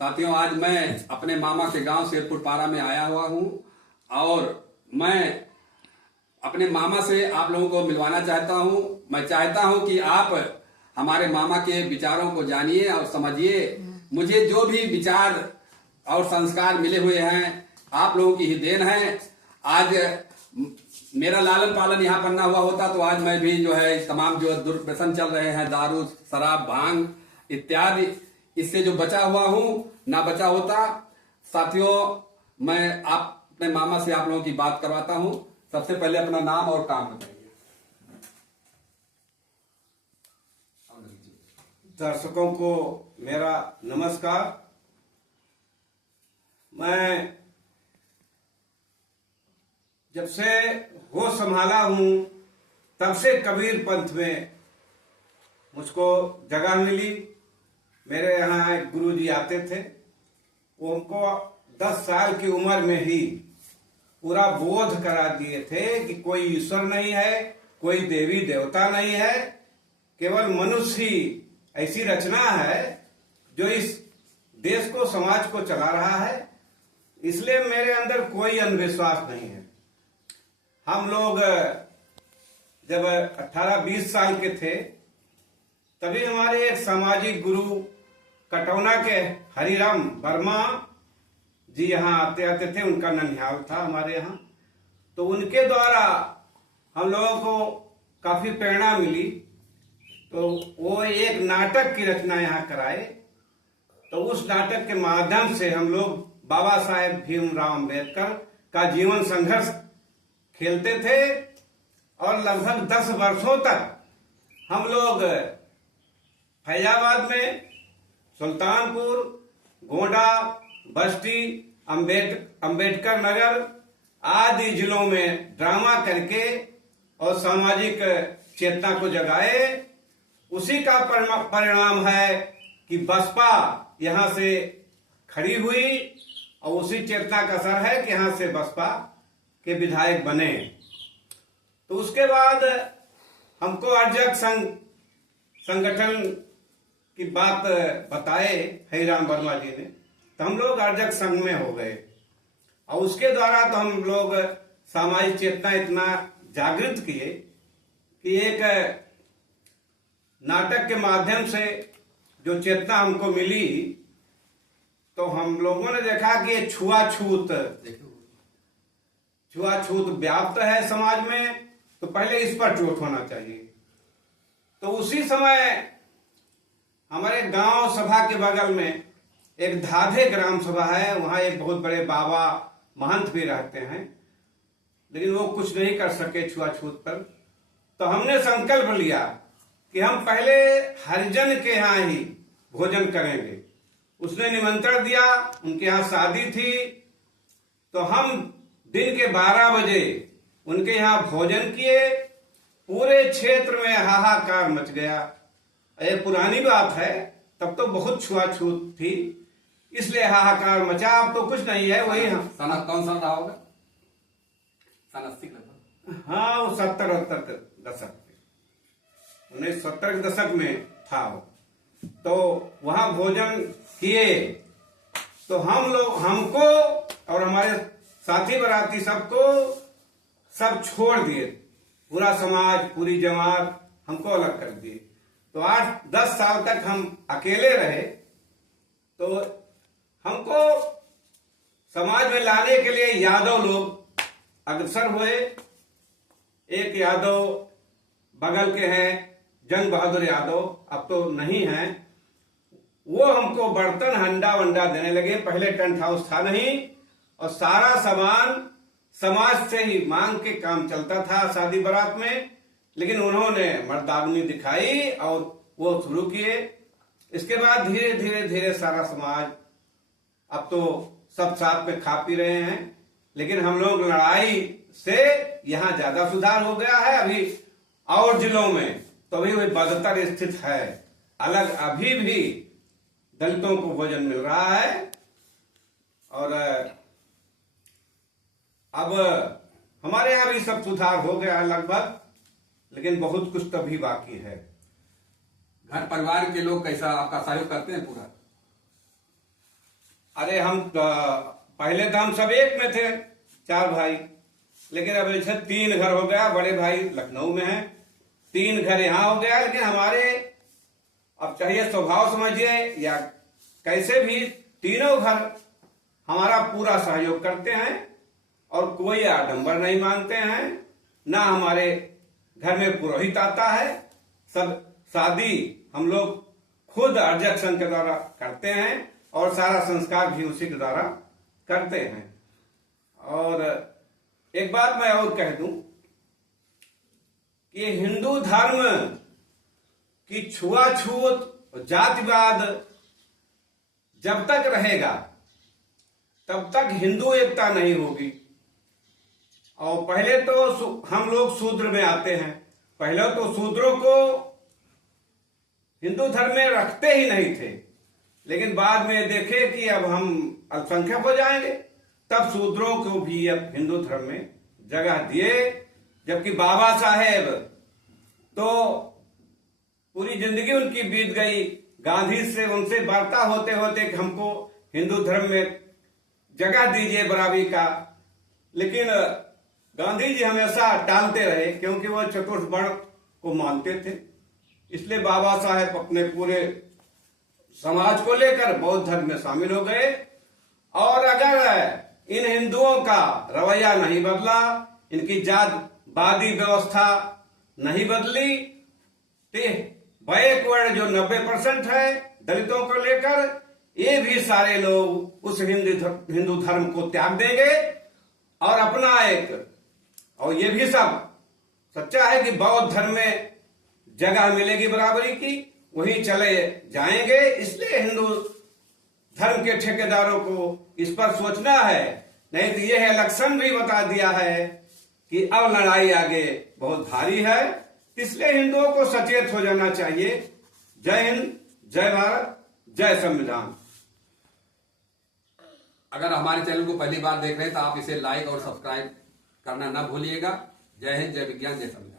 साथियों, आज मैं अपने मामा के गांव शेरपुर पारा में आया हुआ हूं और मैं अपने मामा से आप लोगों को मिलवाना चाहता हूं। मैं चाहता हूं कि आप हमारे मामा के विचारों को जानिए और समझिए। मुझे जो भी विचार और संस्कार मिले हुए हैं आप लोगों की ही देन है। आज मेरा लालन पालन यहाँ पर ना हुआ होता तो आज मैं भी जो है तमाम जो दुर्व्यसन चल रहे हैं, दारू, शराब, भांग इत्यादि, इससे जो बचा हुआ हूँ ना बचा होता। साथियों, मैं अपने मामा से आप लोगों की बात करवाता हूँ। सबसे पहले अपना नाम और काम बताइए। दर्शकों को मेरा नमस्कार। मैं जब से होश संभाला हूं तब से कबीर पंथ में मुझको जगह मिली। मेरे यहाँ एक गुरुजी आते थे, वो हमको 10 साल की उम्र में ही पूरा बोध करा दिए थे कि कोई ईश्वर नहीं है, कोई देवी देवता नहीं है, केवल मनुष्य ही ऐसी रचना है जो इस देश को, समाज को चला रहा है। इसलिए मेरे अंदर कोई अंधविश्वास नहीं है। हम लोग जब 18-20 साल के थे तभी हमारे एक सामाजिक गुरु कटौना के हरिराम वर्मा जी यहाँ आते आते थे। उनका ननिहाल था हमारे यहाँ, तो उनके द्वारा हम लोगों को काफी प्रेरणा मिली। तो वो एक नाटक की रचना यहाँ कराए। तो उस नाटक के माध्यम से हम लोग बाबा साहेब भीमराव अम्बेडकर का जीवन संघर्ष खेलते थे और लगभग 10 वर्षों तक हम लोग फैजाबाद में, सुल्तानपुर, गोंडा, बस्ती, अम्बेडकर नगर आदि जिलों में ड्रामा करके और सामाजिक चेतना को जगाए। उसी का परिणाम है कि बसपा यहां से खड़ी हुई और उसी चेतना का असर है कि यहां से बसपा के विधायक बने। तो उसके बाद हमको अर्जक संगठन की बात बताए हरिराम वर्मा जी ने, तो हम लोग अर्जक संघ में हो गए और उसके द्वारा तो हम लोग सामाजिक चेतना इतना जागृत किए कि एक नाटक के माध्यम से जो चेतना हमको मिली, तो हम लोगों ने देखा कि ये छुआछूत व्याप्त है समाज में, तो पहले इस पर चोट होना चाहिए। तो उसी समय हमारे गांव सभा के बगल में एक धाधे ग्राम सभा है, वहां एक बहुत बड़े बाबा महंत भी रहते हैं, लेकिन वो कुछ नहीं कर सके छुआछूत पर। तो हमने संकल्प लिया कि हम पहले हरिजन के यहाँ ही भोजन करेंगे। उसने निमंत्रण दिया, उनके यहाँ शादी थी, तो हम दिन के 12 बजे उनके यहाँ भोजन किए। पूरे क्षेत्र में हाहाकार मच गया। ये पुरानी बात है, तब तो बहुत छुआछूत थी, इसलिए हाहाकार मचा। अब तो कुछ नहीं है, वही हम सन कौन सा रहा होगा? सन 80 लगभग। हाँ, वो 70-80 के दशक, 1970 के दशक में था वो। तो वहां भोजन किए, तो हम लोग, हमको और हमारे साथी बराती सबको सब छोड़ दिए। पूरा समाज, पूरी जमात हमको अलग कर दिए। तो 8-10 साल तक हम अकेले रहे। तो हमको समाज में लाने के लिए यादव लोग अग्रसर हुए। एक यादव बगल के हैं, जंग बहादुर यादव, अब तो नहीं है। वो हमको बर्तन, हंडा वंडा देने लगे। पहले टेंट हाउस था नहीं, और सारा सामान समाज से ही मांग के काम चलता था शादी बारात में। लेकिन उन्होंने मर्दानगी दिखाई और वो शुरू किए। इसके बाद धीरे धीरे धीरे सारा समाज, अब तो सब साथ में खा पी रहे हैं। लेकिन हम लोग लड़ाई से यहाँ ज्यादा सुधार हो गया है। अभी और जिलों में तो अभी वही बदतर स्थित है। अलग अभी भी दलितों को भोजन मिल रहा है। और अब हमारे यहाँ भी सब सुधार हो गया है लगभग, लेकिन बहुत कुछ तो भी बाकी है। घर परिवार के लोग कैसा आपका सहयोग करते हैं पूरा? अरे हम पहले तो हम सब एक में थे, 4 भाई, लेकिन अब जैसे 3 घर हो गया। बड़े भाई लखनऊ में हैं, 3 घर यहाँ हो गया। लेकिन हमारे अब चाहिए स्वभाव समझिए या कैसे भी, तीनों घर हमारा पूरा सहयोग करते हैं और कोई आडंबर नहीं मानते हैं। ना हमारे घर में पुरोहित आता है, सब शादी हम लोग खुद अर्जक संघ के द्वारा करते हैं और सारा संस्कार भी उसी के द्वारा करते हैं। और एक बात मैं और कह दूं कि हिंदू धर्म की छुआछूत और जातिवाद जब तक रहेगा तब तक हिंदू एकता नहीं होगी। और पहले तो हम लोग शूद्र में आते हैं, पहले तो शूद्रों को हिंदू धर्म में रखते ही नहीं थे, लेकिन बाद में देखे कि अब हम अल्पसंख्यक हो जाएंगे, तब शूद्रों को भी अब हिंदू धर्म में जगह दिए। जबकि बाबा साहेब तो पूरी जिंदगी उनकी बीत गई, गांधी से उनसे वार्ता होते होते कि हमको हिंदू धर्म में जगह दीजिए बराबरी का, लेकिन गांधी जी हमेशा टालते रहे क्योंकि वो चतुर्थ वर्ण को मानते थे। इसलिए बाबा साहेब अपने पूरे समाज को लेकर बौद्ध धर्म में शामिल हो गए। और अगर इन हिंदुओं का रवैया नहीं बदला, इनकी जातवादी व्यवस्था नहीं बदली, तो बैकवर्ड जो 90% है दलितों को लेकर, ये भी सारे लोग उस हिंदू धर्म को त्याग देंगे और अपना एक, और ये भी सब सच्चा है कि बौद्ध धर्म में जगह मिलेगी बराबरी की, वही चले जाएंगे। इसलिए हिंदू धर्म के ठेकेदारों को इस पर सोचना है, नहीं तो यह इलेक्शन भी बता दिया है कि अब लड़ाई आगे बहुत भारी है। इसलिए हिंदुओं को सचेत हो जाना चाहिए। जय हिंद, जय भारत, जय संविधान। अगर हमारे चैनल को पहली बार देख रहे हैं तो आप इसे लाइक और सब्सक्राइब करना ना भूलिएगा। जय हिंद, जय विज्ञान, जय संविधान।